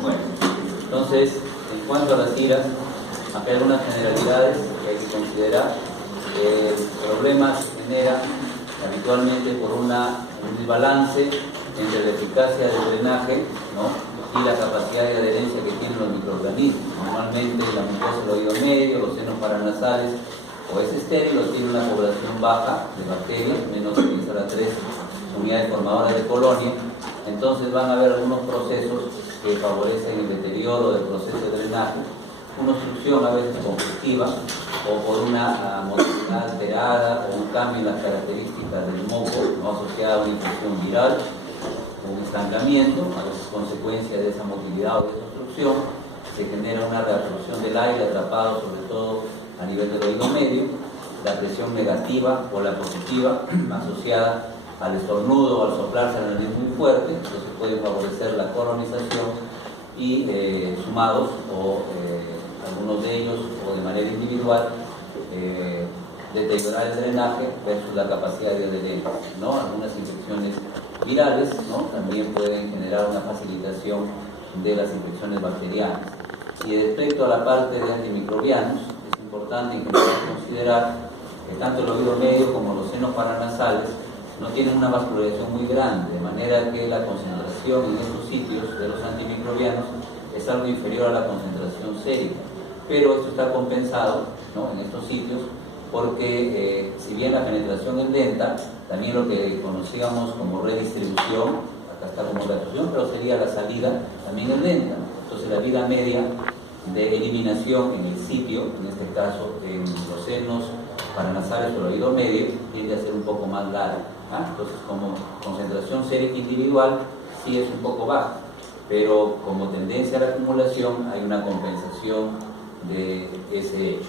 Bueno, entonces, en cuanto a las tiras, acá hay algunas generalidades que hay que considerar. El problema se genera habitualmente por un desbalance entre la eficacia del drenaje, ¿no?, y la capacidad de adherencia que tienen los microorganismos. Normalmente la mucosa del oído medio, los senos paranasales, o es estéril o tiene una población baja de bacterias, menos de 10 a la 3 unidades formadoras de colonia. Entonces van a haber algunos procesos que favorecen el deterioro del proceso de drenaje, una obstrucción a veces congestiva o por una motilidad alterada o un cambio en las características del moco, no asociado a una infección viral, un estancamiento, a veces consecuencia de esa motilidad o de esa obstrucción, se genera una reabsorción del aire atrapado sobre todo a nivel del oído medio, la presión negativa o la positiva asociada al estornudo o al soplarse la nariz muy fuerte, entonces puede favorecer la colonización y sumados o algunos de ellos o de manera individual deteriorar el drenaje versus la capacidad de adherencia, ¿no? Algunas infecciones virales, ¿no?, también pueden generar una facilitación de las infecciones bacterianas. Y respecto a la parte de antimicrobianos, es importante considerar que tanto el oído medio como los senos paranasales no tienen una vascularización muy grande, de manera que la concentración en estos sitios de los antimicrobianos es algo inferior a la concentración sérica. Pero esto está compensado, ¿no?, en estos sitios porque si bien la penetración es lenta, también lo que conocíamos como redistribución, acá está como reabsorción, pero sería la salida, también es lenta. Entonces la vida media de eliminación en el sitio, en este caso en los senos paranasales o el oído medio, tiende a ser un poco más larga, ¿ah? Entonces como concentración sérica individual sí es un poco baja, pero como tendencia a la acumulación hay una compensación de ese hecho.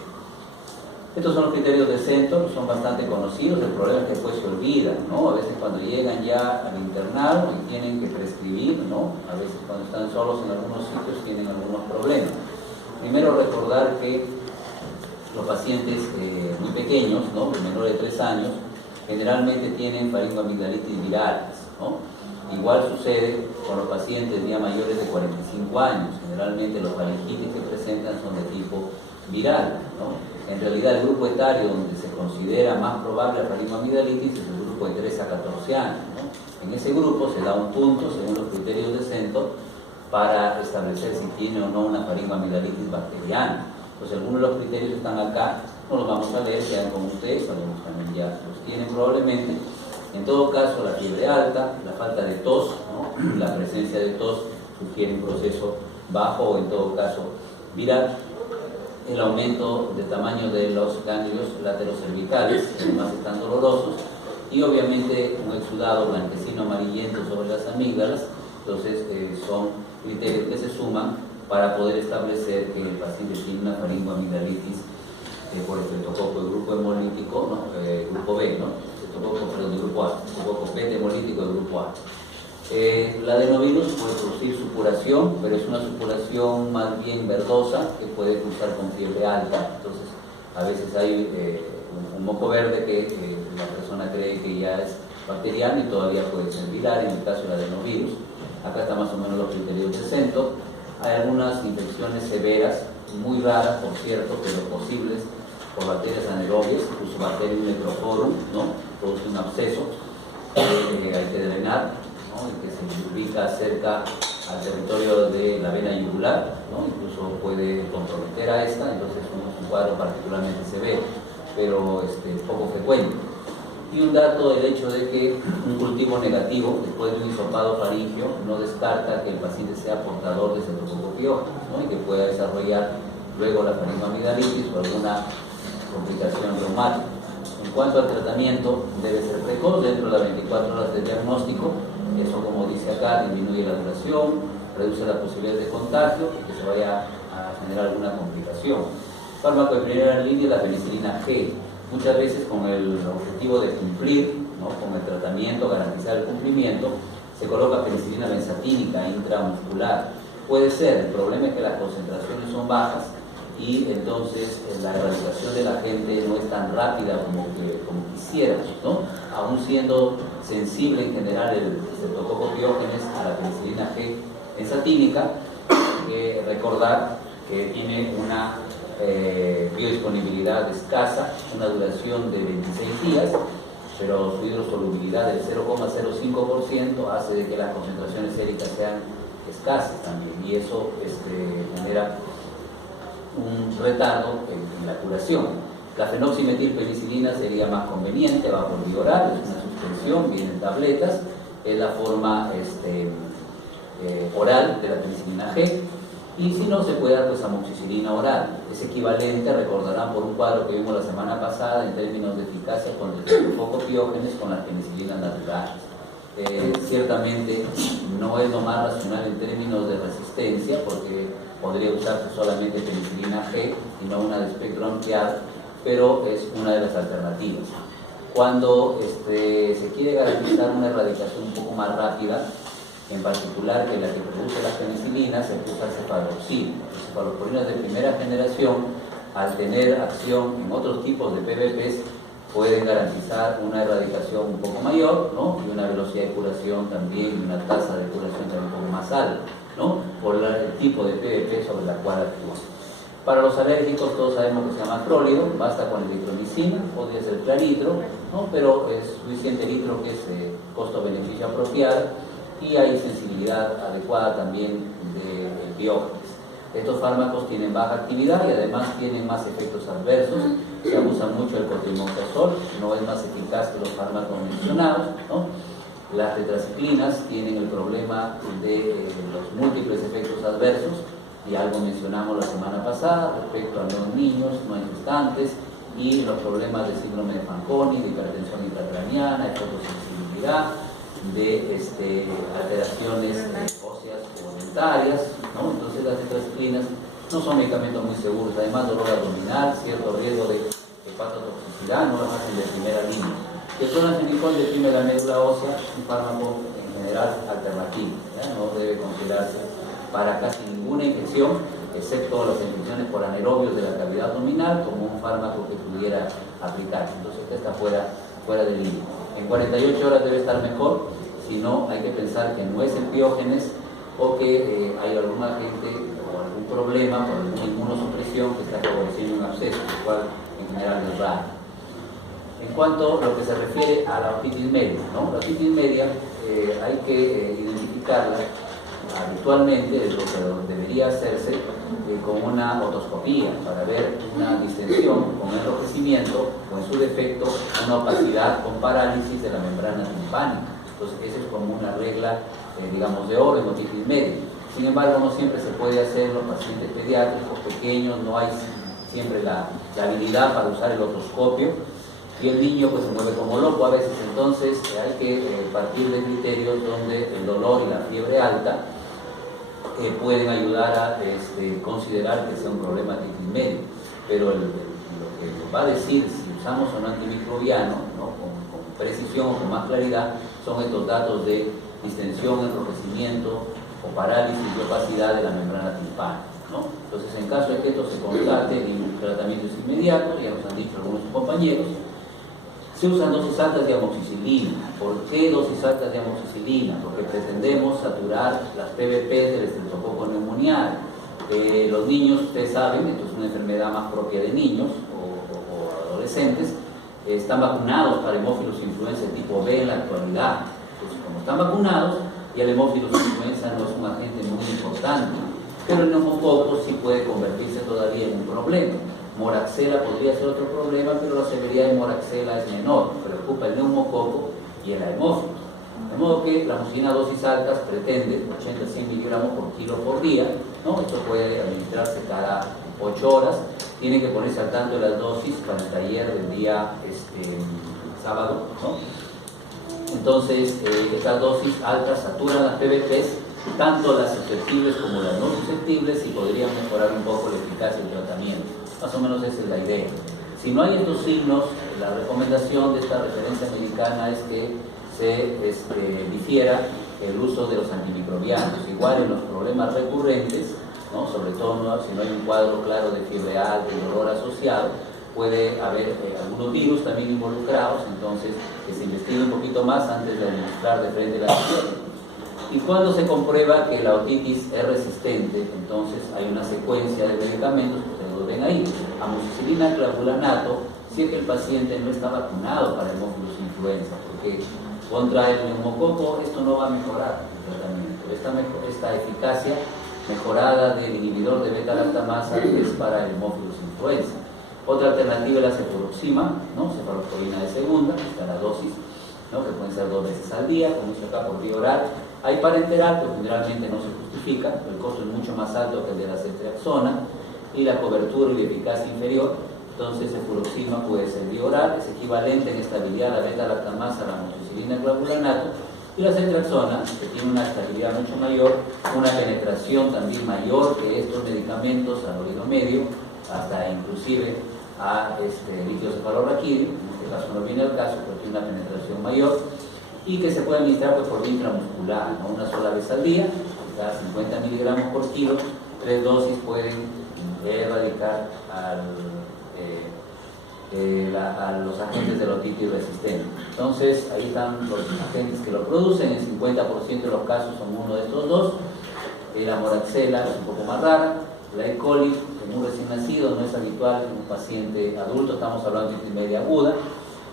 Estos son los criterios de Centor, son bastante conocidos. El problema es que después se olvidan, ¿no? A veces cuando llegan ya al internado y tienen que prescribir, ¿no? A veces cuando están solos en algunos sitios tienen algunos problemas. Primero recordar que los pacientes muy pequeños, ¿no?, de menor de 3 años, generalmente tienen faringoamigdalitis virales, ¿no? Igual sucede con los pacientes ya mayores de 45 años. Generalmente los faringitis que presentan son de tipo viral, ¿no? En realidad el grupo etario donde se considera más probable la faringoamigdalitis es el grupo de 13 a 14 años, ¿no? En ese grupo se da un punto según los criterios de Centor para establecer si tiene o no una faringoamigdalitis bacteriana. Entonces algunos de los criterios están acá, no los vamos a leer, quedan con ustedes, algunos también ya los tienen probablemente. En todo caso, la fiebre alta, la falta de tos, ¿no?, la presencia de tos sugiere un proceso bajo o en todo caso viral. El aumento de tamaño de los ganglios laterocervicales, que además están dolorosos, y obviamente un exudado blanquecino amarillento sobre las amígdalas. Entonces son criterios que se suman para poder establecer que el paciente tiene una faringoamigdalitis por estreptococo del grupo hemolítico, ¿no?, grupo B, ¿no?, del grupo A, estreptococo beta hemolítico del grupo A. La adenovirus puede producir supuración, pero es una supuración más bien verdosa que puede cursar con fiebre alta. Entonces a veces hay un moco verde que la persona cree que ya es bacteriano y todavía puede ser viral, en el caso del adenovirus. Acá están más o menos los criterios de Centor. Hay algunas infecciones severas, muy raras por cierto, pero posibles por bacterias anaerobias, incluso Bacterium necrophorum, ¿no?, produce un absceso que hay que drenar, ¿no?, y que se ubica cerca al territorio de la vena yugular, ¿no?, incluso puede comprometer a esta. Entonces es un cuadro particularmente severo, pero poco frecuente. Y un dato, el hecho de que un cultivo negativo después de un hisopado faríngeo no descarta que el paciente sea portador de estreptococcus pyogenes, ¿no?, y que pueda desarrollar luego la faringoamigdalitis o alguna complicación reumática. En cuanto al tratamiento, debe ser precoz, dentro de las 24 horas de diagnóstico. Eso, como dice acá, disminuye la duración, reduce la posibilidad de contagio y que se vaya a generar alguna complicación. Fármaco de primera línea, la penicilina G. Muchas veces con el objetivo de cumplir, ¿no?, con el tratamiento, garantizar el cumplimiento, se coloca penicilina benzatínica intramuscular. Puede ser, el problema es que las concentraciones son bajas y entonces la erradicación del agente no es tan rápida como quisiéramos, ¿no? aún siendo sensible en general el Streptococcus pyogenes a la penicilina G benzatínica, recordar que tiene una biodisponibilidad escasa, una duración de 26 días, pero su hidrosolubilidad del 0,05% hace de que las concentraciones séricas sean escasas también, y eso genera un retardo en la curación. La fenoximetilpenicilina sería más conveniente, va por vía oral, es una suspensión, viene en tabletas, es la forma oral de la penicilina G, y si no, se puede dar pues amoxicilina oral. Es equivalente, recordarán por un cuadro que vimos la semana pasada en términos de eficacia contra el Streptococcus pyogenes con las penicilinas naturales. Ciertamente no es lo más racional en términos de resistencia, porque podría usarse solamente penicilina G y no una de espectro ampliado, pero es una de las alternativas. Cuando se quiere garantizar una erradicación un poco más rápida, en particular que la que produce las penicilinas, se usa cefaloxil. Las cefalosporinas de primera generación, al tener acción en otros tipos de PBPs, pueden garantizar una erradicación un poco mayor, ¿no? Y una velocidad de curación también, y una tasa de curación también un poco más alta, ¿no? Por el tipo de PBP sobre la cual actúa. Para los alérgicos todos sabemos que se llama acrólido, basta con eritromicina, podría ser claritro, ¿no? Pero es suficiente litro que es costo-beneficio apropiado, y hay sensibilidad adecuada también de piógenes. Estos fármacos tienen baja actividad y además tienen más efectos adversos. Se abusa mucho el cotrimoxazol, no es más eficaz que los fármacos mencionados, ¿no? Las tetraciclinas tienen el problema de los múltiples efectos adversos, y algo mencionamos la semana pasada respecto a los niños no gestantes y los problemas de síndrome de Fanconi, de hipertensión intracraniana, de fotosensibilidad, de alteraciones óseas o dentarias, ¿no? Entonces las tetraciclinas no son medicamentos muy seguros, además dolor abdominal, cierto riesgo de hepatotoxicidad, no las hacen de primera línea. El clonazepam deprime la médula ósea, un fármaco en general alternativo, ¿ya? No debe considerarse para casi ninguna infección, excepto las infecciones por anaerobios de la cavidad abdominal, como un fármaco que pudiera aplicarse. Entonces esta está fuera de línea. En 48 horas debe estar mejor, si no hay que pensar que no es el piógenes, o que hay algún agente o algún problema por alguna inmunosupresión que está favoreciendo un absceso, lo cual en general es raro. En cuanto a lo que se refiere a la otitis media, ¿no? La otitis media hay que identificarla habitualmente, lo que debería hacerse con una otoscopía para ver una distensión con enrojecimiento o en su defecto una opacidad con parálisis de la membrana timpánica. Entonces esa es como una regla digamos de oro en otitis media. Sin embargo, no siempre se puede hacer en los pacientes pediátricos pequeños, no hay siempre la habilidad para usar el otoscopio, y el niño pues se mueve como loco a veces. Entonces hay que partir de criterios donde el dolor y la fiebre alta pueden ayudar a considerar que sea un problema de otitis media. Pero lo que nos va a decir si usamos un antimicrobiano, ¿no? con precisión o con más claridad, son estos datos de distensión, enrojecimiento o parálisis y opacidad de la membrana timpánica, ¿no? Entonces, en caso de que esto se constate y un tratamiento es inmediato, ya nos han dicho algunos compañeros, se usan dosis altas de amoxicilina. ¿Por qué dosis altas de amoxicilina? Porque pretendemos saturar las PBP del estreptococo pneumoniae. Los niños, ustedes saben, esto es una enfermedad más propia de niños o adolescentes, están vacunados para hemófilos influenza tipo B en la actualidad. Entonces, como están vacunados, y el hemófilos influenza no es un agente muy importante, pero el neumococo sí puede convertirse todavía en un problema. Moraxela podría ser otro problema, pero la severidad de moraxela es menor. Preocupa el neumococo y el hemófilos. De modo que la amoxicilina a dosis altas pretende 80-100 miligramos por kilo por día, ¿no? Esto puede administrarse cada 8 horas. Tienen que ponerse al tanto de las dosis para el taller del día sábado, ¿no? Entonces, estas dosis altas saturan las PBPs, tanto las susceptibles como las no susceptibles, y podrían mejorar un poco la eficacia del tratamiento. Más o menos esa es la idea. Si no hay estos signos, la recomendación de esta referencia americana es que se difiera el uso de los antimicrobianos. Igual en los problemas recurrentes, ¿no? Sobre todo si no hay un cuadro claro de fiebre alta y dolor asociado, puede haber algunos virus también involucrados, entonces que se investigue un poquito más antes de administrar de frente la antibiótico. Y cuando se comprueba que la otitis es resistente, entonces hay una secuencia de medicamentos, que ustedes lo ven ahí, amoxicilina, clavulanato, si es que el paciente no está vacunado para Haemophilus influenza, porque contra el neumococo esto no va a mejorar el tratamiento. Esta eficacia mejorada del inhibidor de beta-lactamasa es para el Haemophilus influenza. Otra alternativa es la cefuroxima, ¿no? Cefalosporina de segunda, está la dosis, ¿no? Que pueden ser 2 veces al día, como dice acá por vía oral. Hay parenteral, pero generalmente no se justifica, el costo es mucho más alto que el de la ceftriaxona y la cobertura y la eficacia inferior. Entonces, cefuroxima puede ser vía oral, es equivalente en estabilidad a la beta-lactamasa, a la amoxicilina, clavulanato, y la ceftriaxona, que tiene una estabilidad mucho mayor, una penetración también mayor que estos medicamentos al oído medio, hasta inclusive a líquido cefalorraquídeo, en este caso no viene al caso, pero tiene una penetración mayor, y que se puede administrar por vía intramuscular, ¿no? Una sola vez al día, cada 50 miligramos por kilo, 3 dosis pueden erradicar a los agentes de la otitis resistente. Entonces, ahí están los agentes que lo producen, el 50% de los casos son uno de estos dos. La moraxela es un poco más rara, la E. coli en un recién nacido no es habitual en un paciente adulto, estamos hablando de otitis media aguda.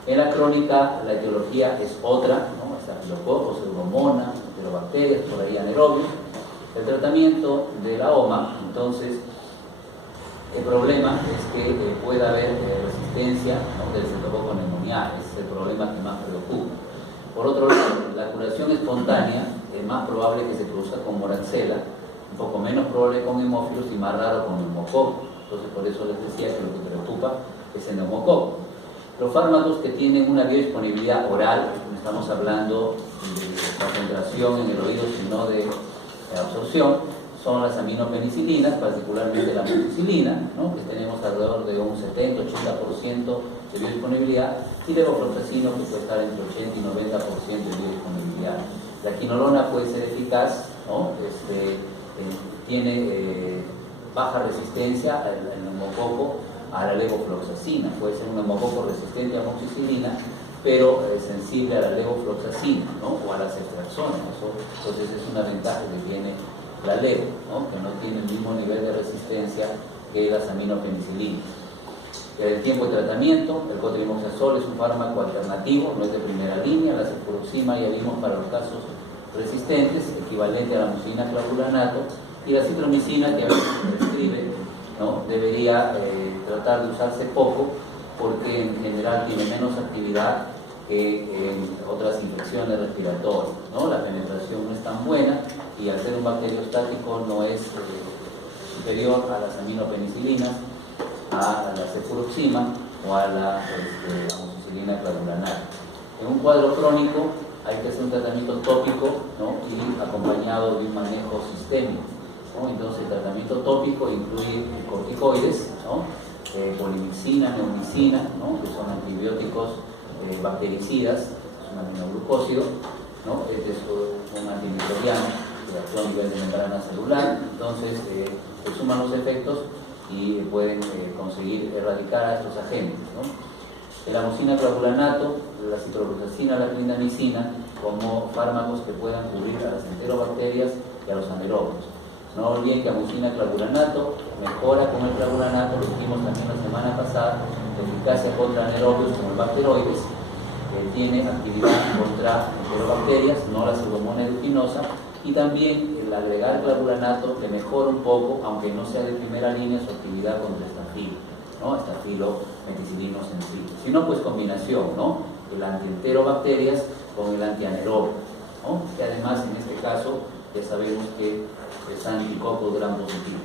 En la crónica la etiología es otra, ¿no? Estafilococcus, pseudomonas, enterobacterias, por ahí anaerobios. El tratamiento de la OMA, entonces, el problema es que puede haber resistencia, ¿no? Del Streptococcus pneumoniae, ese es el problema que más preocupa. Por otro lado, la curación espontánea es más probable que se produzca con moraxela, un poco menos probable con Haemophilus y más raro con neumococo. Entonces, por eso les decía que lo que preocupa es el neumococo. Los fármacos que tienen una biodisponibilidad oral, no estamos hablando de concentración en el oído, sino de absorción, son las aminopenicilinas, particularmente la amoxicilina, ¿no? Que tenemos alrededor de un 70-80% de biodisponibilidad, y levofloxacino, que puede estar entre 80 y 90% de biodisponibilidad. La quinolona puede ser eficaz, ¿no? Tiene baja resistencia al neumococo, a la levofloxacina, puede ser un neumococo resistente a amoxicilina, pero sensible a la levofloxacina, ¿no? O a la ceftriaxona. Entonces es una ventaja que tiene la levo, ¿no? Que no tiene el mismo nivel de resistencia que las aminopenicilinas. El tiempo de tratamiento, el cotrimoxazol es un fármaco alternativo, no es de primera línea. La cefuroxima ya vimos para los casos resistentes, equivalente a la amoxicilina, clavulanato, y la citromicina, que a veces se prescribe, ¿no? Debería tratar de usarse poco, porque en general tiene menos actividad que otras infecciones respiratorias, ¿no? La penetración no es tan buena, y al ser un bacteriostático no es superior a las aminopenicilinas, a la cefuroxima o a la amoxicilina clavulanato. En un cuadro crónico hay que hacer un tratamiento tópico, ¿no? Y acompañado de un manejo sistémico, ¿no? Entonces el tratamiento tópico incluye corticoides, ¿no? Polimixina, neomicina, ¿no? Que son antibióticos bactericidas, es un aminoglucósido, ¿no? Este es un antimicrobiano que actúa a nivel de membrana celular. Entonces se suman los efectos y pueden conseguir erradicar a estos agentes, ¿no? El amoxicilina clavulanato, la citrofloxacina, la clindamicina, como fármacos que puedan cubrir a las enterobacterias y a los anaerobios. No olviden que amoxicilina clavulanato mejora con el clavulanato, lo dijimos también la semana pasada, la eficacia contra anaerobios como el bacteroides, tiene actividad contra enterobacterias, no la pseudomonas aeruginosa, y también el agregar clavulanato le mejora un poco, aunque no sea de primera línea, su actividad contra estafilo, ¿no? Estafilo meticilino sensible. Si no, pues combinación, ¿no? El antienterobacterias con el antianaerobio, ¿no? Que además en este caso ya sabemos que es anticoccus gram positivos.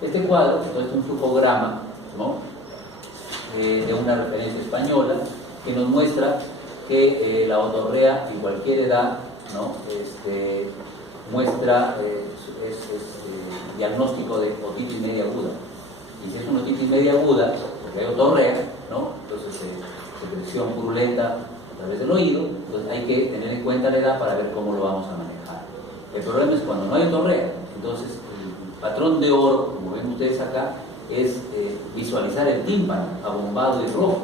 Este cuadro, entonces, es un flujograma, ¿no? De una referencia española que nos muestra que la otorrea en cualquier edad, ¿no? Muestra diagnóstico de otitis media aguda. Y si es una otitis media aguda, porque hay otorrea, ¿no? Entonces secreción purulenta a través del oído, entonces hay que tener en cuenta la edad para ver cómo lo vamos a manejar. El problema es cuando no hay otorrea. Entonces el patrón de oro, como ven ustedes acá, es visualizar el tímpano abombado y rojo,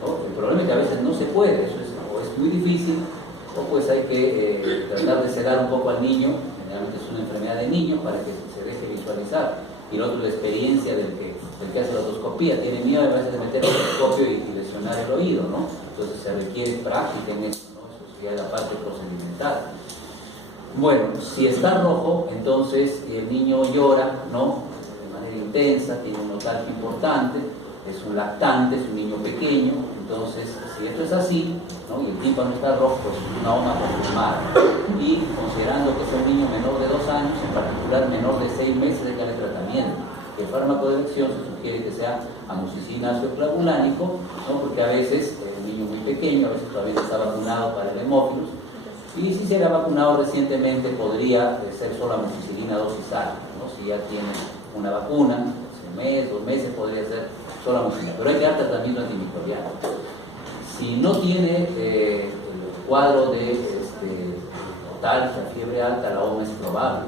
¿no? El problema es que a veces no se puede, eso es, o es muy difícil, o pues hay que tratar de sedar un poco al niño, generalmente es una enfermedad de niño, para que se deje visualizar. Y lo otro, la experiencia del que hace la otoscopía, tiene miedo a veces de meter el otoscopio y lesionar el oído, ¿no? Entonces se requiere práctica en eso, ¿no? Eso sí es la parte procedimental. Bueno, si está rojo, entonces el niño llora, ¿no? De manera intensa, tiene un notalgia importante, es un lactante, es un niño pequeño. Entonces, si esto es así, ¿no? Y el tímpano está rojo, pues es una OMA confirmada. Y considerando que es un niño menor de 2 años, en particular menor de 6 meses de cada tratamiento, el fármaco de elección se sugiere que sea amoxicilina ácido clavulánico, ¿no? Porque a veces el niño muy pequeño, a veces todavía no está vacunado para el hemófilus, y si se ha vacunado recientemente podría ser solo amoxicilina dosis alta, ¿no? Si ya tiene una vacuna, hace un mes, 2 meses, podría ser solo amoxicilina, pero hay que dar tratamiento antimicrobiano. Si no tiene el cuadro de notalgia, fiebre alta, la OMA es probable.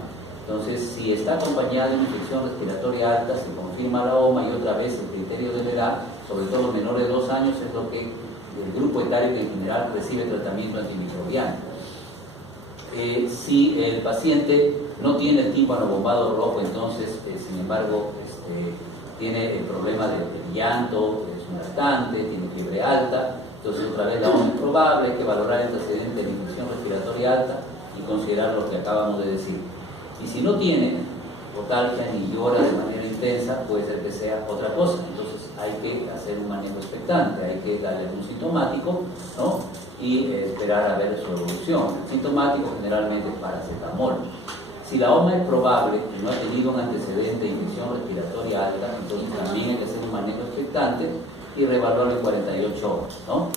Entonces, si está acompañada de una infección respiratoria alta, se confirma la OMA, y otra vez el criterio de la edad, sobre todo los menores de 2 años, es lo que el grupo etario que en general recibe tratamiento antimicrobiano. Si el paciente no tiene el tímpano abombado rojo, entonces, sin embargo, tiene el problema del llanto, es un lactante, tiene fiebre alta, entonces otra vez la OMA es probable, hay que valorar el antecedente de infección respiratoria alta y considerar lo que acabamos de decir. Y si no tiene notalgia ni llora de manera intensa, puede ser que sea otra cosa. Entonces hay que hacer un manejo expectante, hay que darle un sintomático, ¿no? Y esperar a ver su evolución. El sintomático generalmente es paracetamol. Si la OMA es probable y no ha tenido un antecedente de infección respiratoria alta, entonces también hay que hacer un manejo expectante y reevaluarlo en 48 horas, ¿no?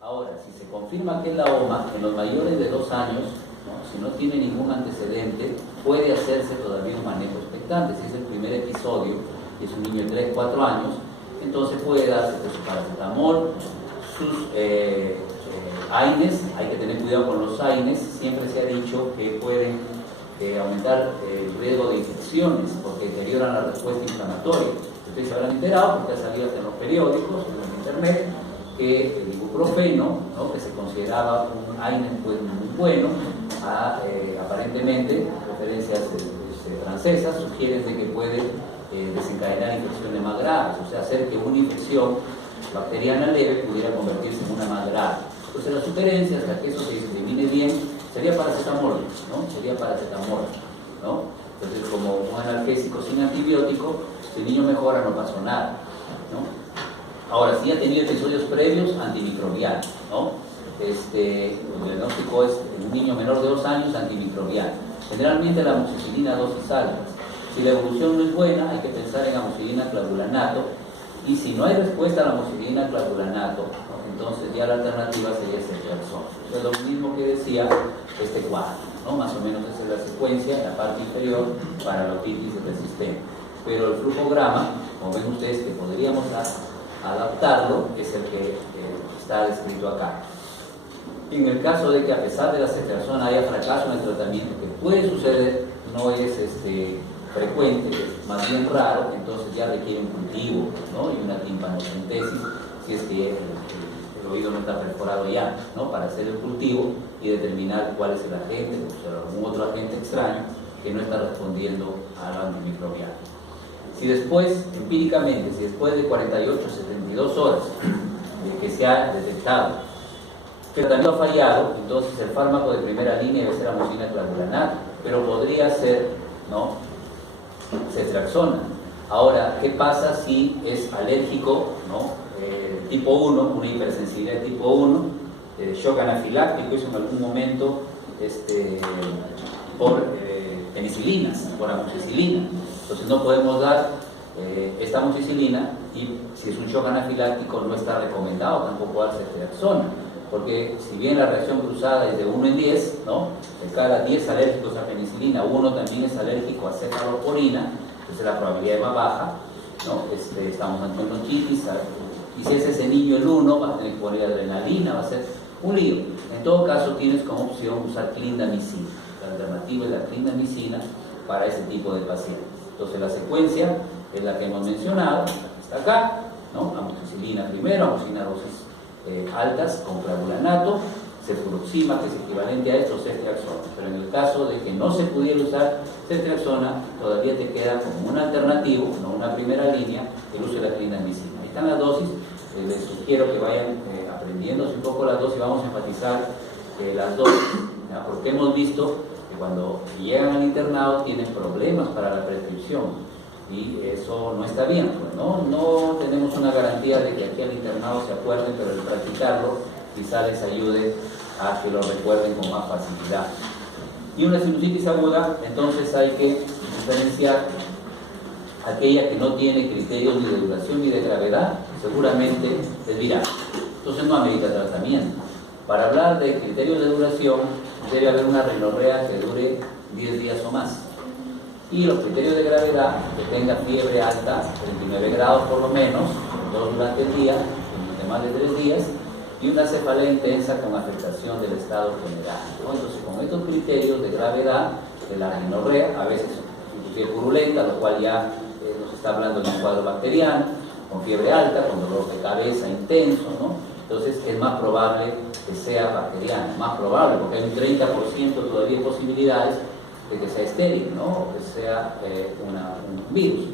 Ahora, si se confirma que es la OMA en los mayores de 2 años, ¿no? Si no tiene ningún antecedente, puede hacerse todavía un manejo expectante. Si es el primer episodio y es un niño de 3, 4 años, entonces puede darse su paracetamol, sus AINES. Hay que tener cuidado con los AINES. Siempre se ha dicho que pueden aumentar el riesgo de infecciones porque deterioran la respuesta inflamatoria. Ustedes se habrán enterado, porque ha salido hasta en los periódicos, en internet, que el ibuprofeno, ¿no? Que se consideraba un AINES muy bueno, aparentemente, referencias francesas sugieren de que puede desencadenar infecciones más graves, o sea, hacer que una infección bacteriana leve pudiera convertirse en una más grave. Entonces, la sugerencia, hasta que eso se discrimine bien, sería paracetamol, ¿no? Sería paracetamol, ¿no? Entonces, como un analgésico sin antibiótico, si el niño mejora, no pasó nada, ¿no? Ahora, si ha tenido episodios previos, antimicrobiano, ¿no? El diagnóstico es en un niño menor de 2 años, antimicrobiano. Generalmente la amoxicilina dosis altas. Si la evolución no es buena, hay que pensar en amoxicilina clavulanato, y si no hay respuesta a la amoxicilina clavulanato, ¿no? Entonces ya la alternativa sería ceftriaxona. Es lo mismo que decía este cuadro, ¿no? Más o menos esa es la secuencia en la parte inferior para la otitis resistente. Pero el flujograma, como ven ustedes que podríamos adaptarlo, es el que está descrito acá. En el caso de que a pesar de la ceftriaxona haya fracaso en el tratamiento, que puede suceder, no es frecuente, es más bien raro, entonces ya requiere un cultivo, ¿no? Y una timpanocentesis, si es que el oído no está perforado ya, ¿no? Para hacer el cultivo y determinar cuál es el agente, o sea, algún otro agente extraño que no está respondiendo al antimicrobiano. Si después, empíricamente, si después de 48 a 72 horas de que se ha detectado que el tratamiento ha fallado, entonces el fármaco de primera línea debe ser amoxicilina clavulanato, pero podría ser, ¿no?, ceftriaxona. Ahora, ¿qué pasa si es alérgico, ¿no? Tipo 1, una hipersensibilidad tipo 1, shock anafiláctico, eso en algún momento por penicilinas, por amoxicilina? Entonces no podemos dar esta amoxicilina, y si es un shock anafiláctico no está recomendado tampoco dar ceftriaxona, porque si bien la reacción cruzada es de 1 en 10, ¿no? De cada 10 alérgicos a penicilina, 1 también es alérgico a cefalosporina, entonces la probabilidad es más baja, ¿no? Estamos ante una bronquitis, y si es ese niño el 1, va a tener que poner adrenalina, va a ser un lío. En todo caso, tienes como opción usar clindamicina. La alternativa es la clindamicina para ese tipo de pacientes. Entonces, la secuencia es la que hemos mencionado, está acá, ¿no? Amoxicilina primero, amoxicilina dosis altas con clavulanato, cefuroxima, que es equivalente a esto, ceftriaxona. Pero en el caso de que no se pudiera usar ceftriaxona, todavía te queda como un alternativo, no una primera línea, el uso de la clindamicina. Ahí están las dosis, les sugiero que vayan aprendiéndose un poco las dosis, vamos a enfatizar las dosis, ¿ya? Porque hemos visto que cuando llegan al internado tienen problemas para la prescripción. Y eso no está bien, pues, ¿no? No tenemos una garantía de que aquí al internado se acuerden, pero el practicarlo quizá les ayude a que lo recuerden con más facilidad. Y una sinusitis aguda, entonces hay que diferenciar aquella que no tiene criterios ni de duración ni de gravedad, seguramente es viral. Entonces no amerita tratamiento. Para hablar de criterios de duración, debe haber una rinorrea que dure 10 días o más. Y los criterios de gravedad, que tenga fiebre alta, 39 grados por lo menos, 2 durante el día, durante más de 3 días, y una cefalea intensa con afectación del estado general, ¿no? Entonces, con estos criterios de gravedad de la rinorrea, a veces inclusive purulenta, lo cual ya nos está hablando de un cuadro bacteriano, con fiebre alta, con dolor de cabeza intenso, ¿no? Entonces, es más probable que sea bacteriano, más probable, porque hay un 30% todavía de posibilidades de que sea estéril, ¿no? O que sea un virus.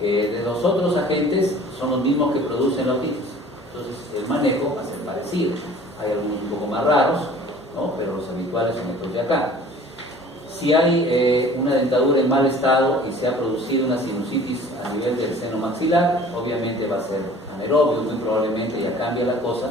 De los otros agentes son los mismos que producen la otitis. Entonces el manejo va a ser parecido. Hay algunos un poco más raros, ¿no? Pero los habituales son estos de acá. Si hay una dentadura en mal estado y se ha producido una sinusitis a nivel del seno maxilar, obviamente va a ser anaerobio, muy probablemente ya cambia la cosa.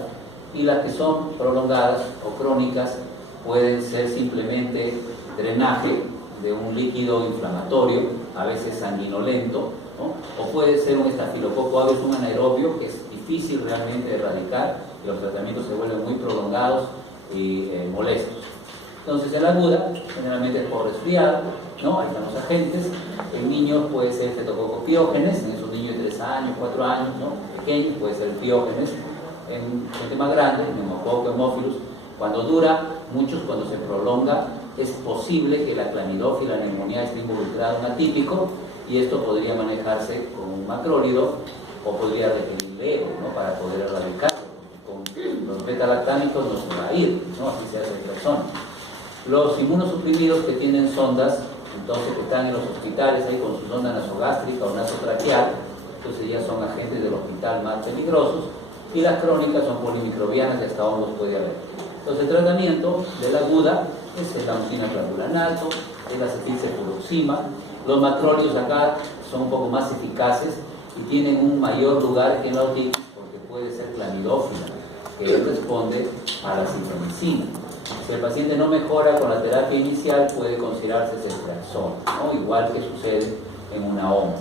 Y las que son prolongadas o crónicas pueden ser simplemente drenaje de un líquido inflamatorio, a veces sanguinolento, ¿no? O puede ser un estafilococo, a veces un anaerobio que es difícil realmente de erradicar y los tratamientos se vuelven muy prolongados y molestos. Entonces, en la aguda, generalmente es por resfriado, ¿no? Ahí están los agentes. En niños puede ser Streptococcus pyogenes, en esos niños de 3 años, 4 años, ¿no? Pequeños, puede ser pyogenes. En gente más grande, neumococo, hemófilus, cuando dura, muchos cuando se prolonga, es posible que la clamidófila neumonía esté involucrada en atípico y esto podría manejarse con un macrólido o podría requerir leo, ¿no? Para poder erradicarlo. Con los beta-lactámicos no se va a ir, ¿no? Así se hace en personas. Los inmunosuprimidos que tienen sondas, entonces que están en los hospitales ahí con su sonda nasogástrica o nasotraqueal, entonces ya son agentes del hospital más peligrosos. Y las crónicas son polimicrobianas y hasta hongos puede haber. Entonces el tratamiento de la aguda es el amoxicilina clavulanato, es la cefuroxima. Los macrólidos acá son un poco más eficaces y tienen un mayor lugar que en la otitis porque puede ser clamidófila, que responde a la citromicina. Si el paciente no mejora con la terapia inicial, puede considerarse ceftriaxona, ¿no? Igual que sucede en una OMA.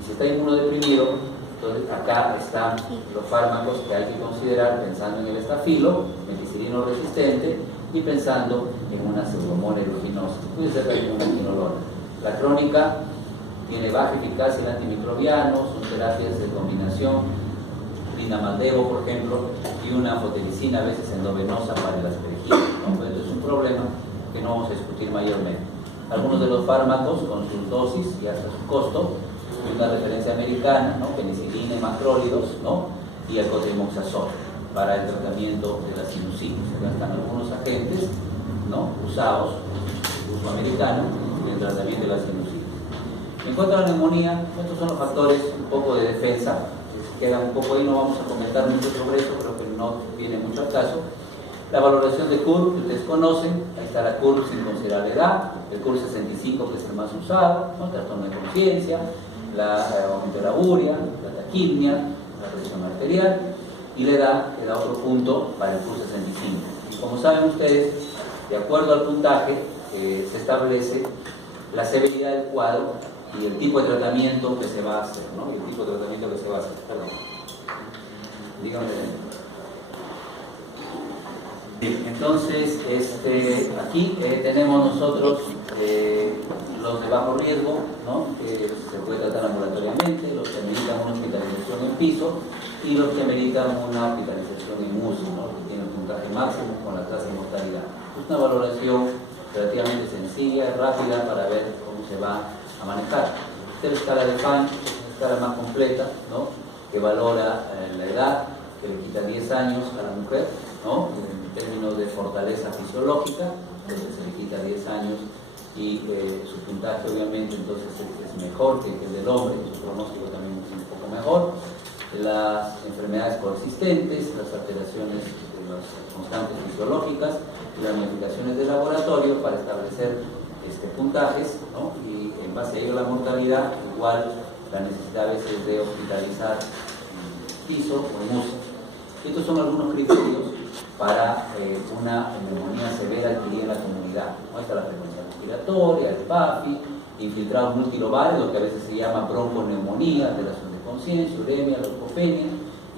Y si está inmunodeprimido, entonces acá están los fármacos que hay que considerar pensando en el estafilo, meticilino resistente y pensando en una pseudomonas aeruginosa. Puede ser también una quinolona. La crónica tiene baja eficacia en antimicrobianos, son terapias de combinación, linamaldebo, por ejemplo, y una fotelicina a veces endovenosa para el aspergillus, ¿no? Entonces es un problema que no vamos a discutir mayormente. Algunos de los fármacos con sus dosis y hasta su costo, y una referencia americana, ¿no? Penicilina y macrólidos, ¿no? Y el cotrimoxazol para el tratamiento de la sinusitis. Acá están algunos agentes, ¿no? Usados, uso americano, en el tratamiento de la sinusitis. En cuanto a la neumonía, estos son los factores un poco de defensa, que quedan un poco ahí, no vamos a comentar mucho sobre eso, creo que no viene mucho al caso. La valoración de CUR, que ustedes conocen, ahí está la CUR sin considerar la edad, el CUR 65, que es el más usado, ¿no? Trastorno de conciencia, aumento de la urea, la taquimia, la presión arterial, y la edad que da otro punto para el CUR 65. Y como saben ustedes, de acuerdo al puntaje, se establece la severidad del cuadro y el tipo de tratamiento que se va a hacer, ¿no? Y el tipo de tratamiento que se va a hacer, perdón. Díganme. Entonces, aquí tenemos nosotros los de bajo riesgo, ¿no? Que se puede tratar ambulatoriamente, los que ameritan una hospitalización en piso y los que ameritan una hospitalización en UCI, ¿no? Que tienen un puntaje máximo con la tasa de mortalidad. Es una valoración relativamente sencilla y rápida para ver cómo se va a manejar. Esta es la escala de Fine, escala más completa, ¿no? Que valora la edad, que le quita 10 años a la mujer, ¿no? En términos de fortaleza fisiológica, entonces se le quita 10 años y su puntaje obviamente entonces es mejor que el del hombre, su pronóstico también es un poco mejor. Las enfermedades coexistentes, las alteraciones de las constantes fisiológicas y las modificaciones de laboratorio para establecer puntajes, ¿no? Y en base a ello la mortalidad, igual la necesidad a veces de hospitalizar en piso o en UCI. Estos son algunos criterios para una neumonía severa adquirida en la comunidad, ¿no? Está la frecuencia respiratoria, el PAFI, infiltrados multilobales, lo que a veces se llama bronconeumonía, alteración de conciencia, uremia, leucopenia,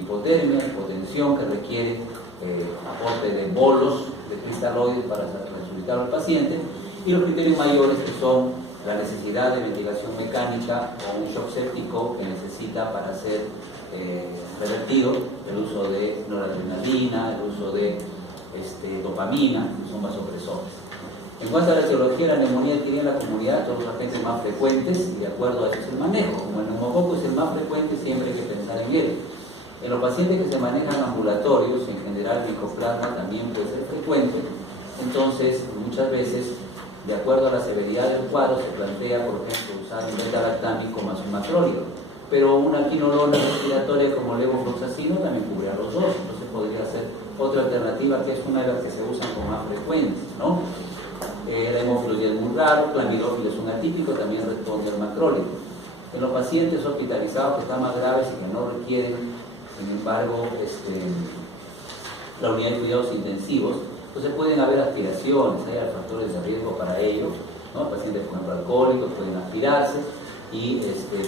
hipotermia, hipotensión que requiere aporte de bolos de cristaloides para resucitar al paciente, y los criterios mayores que son la necesidad de ventilación mecánica o un shock séptico que necesita para ser revertido, el uso de noradrenalina, el uso de dopamina, que son vasopresores. En cuanto a la etiología de la neumonía adquirida en la comunidad, todos los agentes más frecuentes, y de acuerdo a eso es el manejo. Como el neumococo es el más frecuente, siempre hay que pensar en él. En los pacientes que se manejan ambulatorios, en general micoplasma también puede ser frecuente, entonces muchas veces, de acuerdo a la severidad del cuadro, se plantea, por ejemplo, usar un beta-lactámico más un macrólido, pero una quinolona respiratoria como levofloxacino también cubrirá los dos, entonces podría ser otra alternativa que es una de las que se usan con más frecuencia, ¿no? La hemofilus es muy raro, clamidófilo es un atípico, también responde al macrólido. En los pacientes hospitalizados que están más graves y que no requieren, sin embargo, la unidad de cuidados intensivos, entonces pueden haber aspiraciones, hay factores de riesgo para ello, ¿no? Pacientes, por ejemplo, alcohólicos pueden aspirarse, y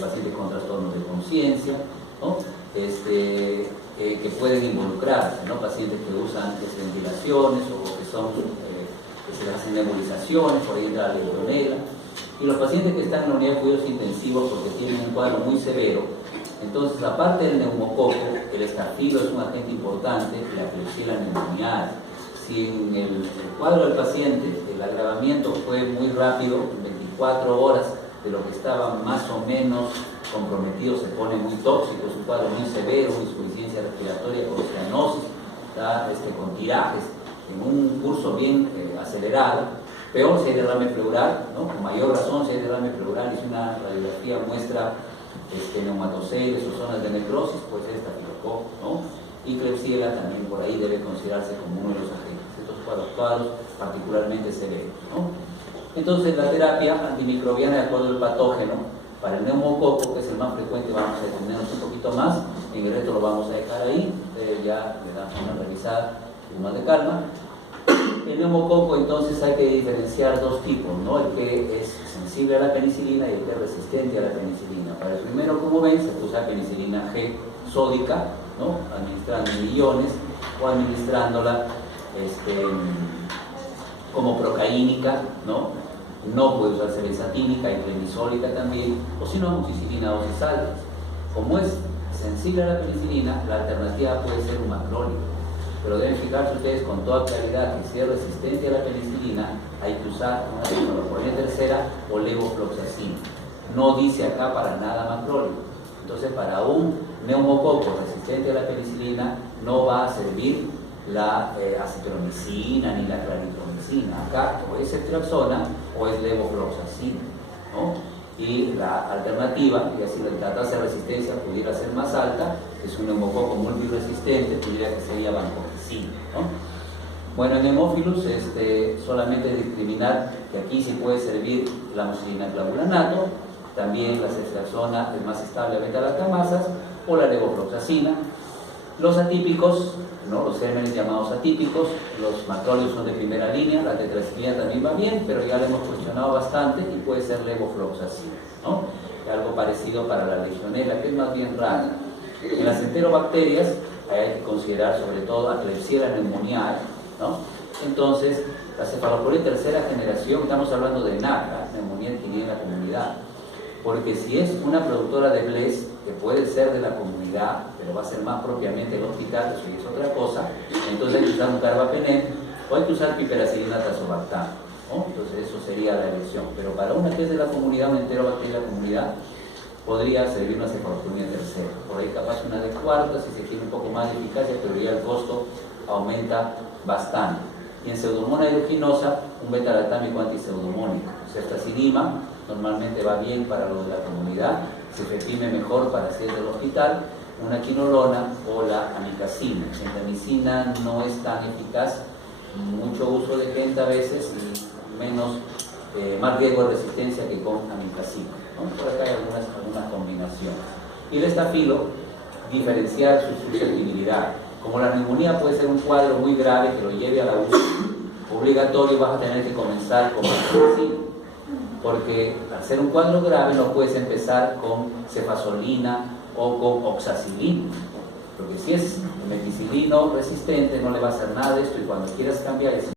pacientes con trastornos de conciencia, ¿no? Que pueden involucrarse, ¿no? Pacientes que usan ventilaciones o que son que se hacen nebulizaciones, por ahí entra la legionela, y los pacientes que están en la unidad de cuidados intensivos porque tienen un cuadro muy severo. Entonces, aparte del neumococo, el estafilo es un agente importante, la Klebsiella pneumoniae. Si en el cuadro del paciente el agravamiento fue muy rápido, en 24 horas de lo que estaba más o menos comprometido se pone muy tóxico, es un cuadro muy severo, insuficiencia respiratoria con cianosis, con tirajes, en un curso bien acelerado, peor si hay derrame pleural, ¿no? Con mayor razón si hay derrame pleural, y si una radiografía muestra neumatoceles o zonas de necrosis, pues es estafilococo, ¿no? Y Klebsiella también por ahí debe considerarse como uno de los agentes. Estos cuadros particularmente severos, ¿no? Entonces la terapia antimicrobiana de acuerdo al patógeno, para el neumococo, que es el más frecuente, vamos a detenernos un poquito más, en el resto lo vamos a dejar ahí, ya le damos una revisada con más de calma. El neumococo entonces hay que diferenciar dos tipos, ¿no? El que es sensible a la penicilina y el que es resistente a la penicilina. Para el primero, como ven, se usa penicilina G sódica, ¿no? Administrando millones o administrándola como procaínica, ¿no? No puede usarse benzatínica y prednisólica también, o si no, amoxicilina a dosis altas. Como es sensible a la penicilina, la alternativa puede ser un macrólido. Pero deben fijarse ustedes con toda claridad que si es resistente a la penicilina, hay que usar una ciclopolina tercera o levofloxacina. No dice acá para nada macrólido. Entonces, para un neumococo resistente a la penicilina, no va a servir la acetromicina ni la claritromicina. Acá o es ceftriaxona o es levofloxacina, ¿no? Y la alternativa, y así la tasa de resistencia pudiera ser más alta, es un neumococo multiresistente, pudiera que sería vancomicina, ¿no? Bueno, en hemófilus solamente discriminar que aquí sí puede servir la amoxicilina clavulanato, también la ceftriaxona es más estable a beta-lactamasas, o la levofloxacina. Los atípicos, ¿no? Los gérmenes llamados atípicos, los macrólidos son de primera línea, la tetracyclina también va bien, pero ya lo hemos cuestionado bastante y puede ser levofloxacina, ¿no? Algo parecido para la legionela, que es más bien rara. En las enterobacterias hay que considerar sobre todo a Klebsiella pneumoniae, ¿no? Entonces, la cefalosporina tercera generación, estamos hablando de NACA, neumonía adquirida en la comunidad, porque si es una productora de BLES, que puede ser de la comunidad, pero va a ser más propiamente el hospital, eso es otra cosa, entonces hay que usar un carbapenem o hay que usar piperacilina tazobactam, ¿no? Entonces eso sería la elección. Pero para una que es de la comunidad, una enterobacteria de la comunidad, podría servir una cefalosporina tercera. Por ahí capaz una de cuarta, si se quiere un poco más de eficacia, pero ya el costo aumenta bastante. Y en pseudomonas aeruginosa, un beta-lactámico antiseudomónico. Ceftazinima normalmente va bien para lo de la comunidad, cefepime mejor para si es del hospital, una quinolona o la amicacina. Gentamicina no es tan eficaz, mucho uso de gente a veces y menos, más riesgo de resistencia que con amicacina, ¿no? Por acá hay algunas combinaciones. Y el estafilo, diferenciar su susceptibilidad. Como la neumonía puede ser un cuadro muy grave que lo lleve a la UCI, obligatorio vas a tener que comenzar con amicacina, porque al ser un cuadro grave no puedes empezar con cefazolina o con oxacilina, porque si es meticilino resistente no le va a hacer nada de esto, y cuando quieras cambiar es